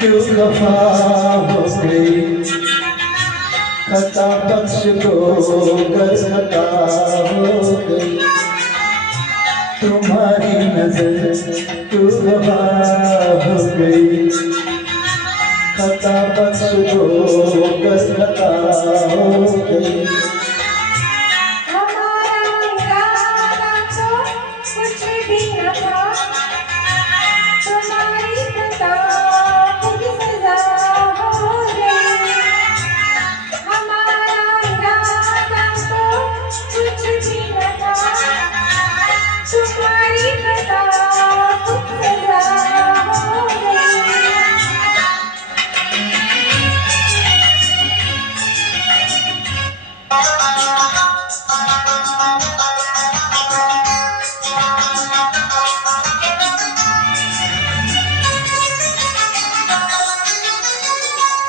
क्यों खफा हो गई, खता बख्श को गर खता हो गई, तुम्हारी नजर क्यों खफा हो गई, खता बख्श को गर खता हो गई।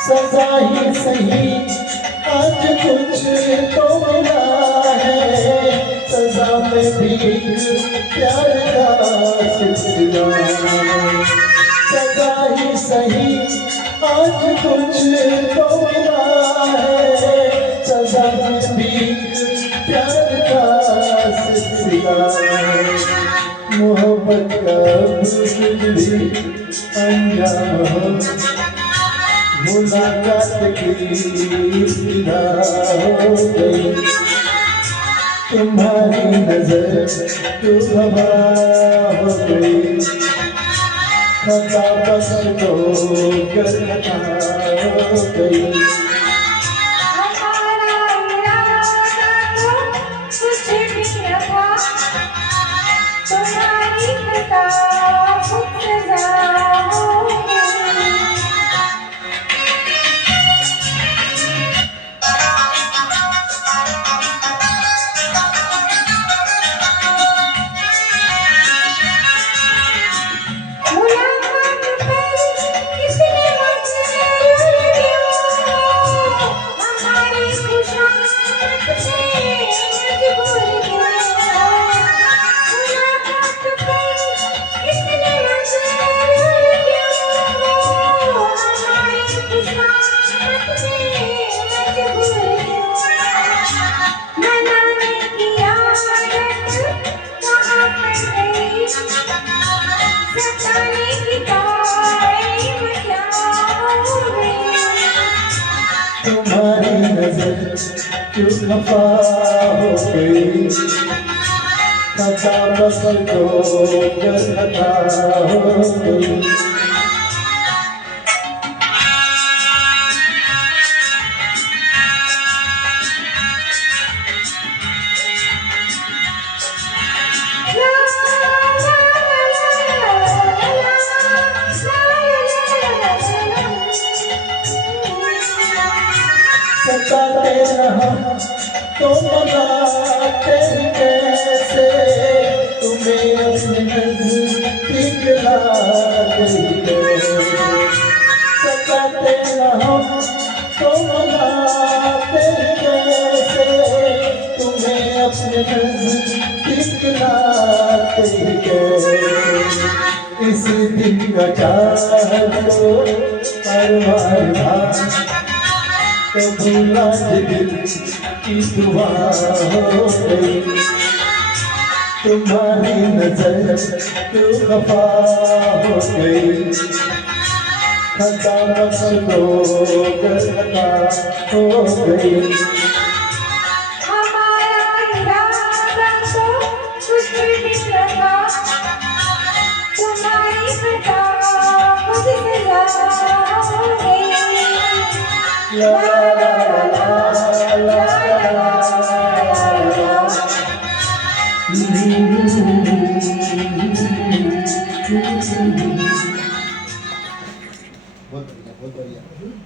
सजा ही सही आज कुछ तो मिला है, सजा में भी प्यार का सिलसिला। सजा ही सही आज कुछ तो मिला है, सजा में भी प्यार का सिलसिला। मोहब्बत का भी अंजाम हो, मुलाकात की इब्तिदा हो गई, तुम्हारी नजर क्यों खफा हो गई, खता बख्श को गर खता हो गई। तुम्हारी नजर क्यों खफा हो गई, खता बख्श को गर खता हो गई। सताते रहा तो मनाते कैसे, तुम्हें अपने नज़दीक ला गई। सताते रहा तो मनाते कैसे, तुम्हें अपने नज़दीक ला गई। इस दिन का चाहो परवार था, तो भूला दिल की दुआ हो गई, तुम्हारी नजर क्यों खफा हो गई, खता बख्श को गर खता हो गई। La la la la la la la।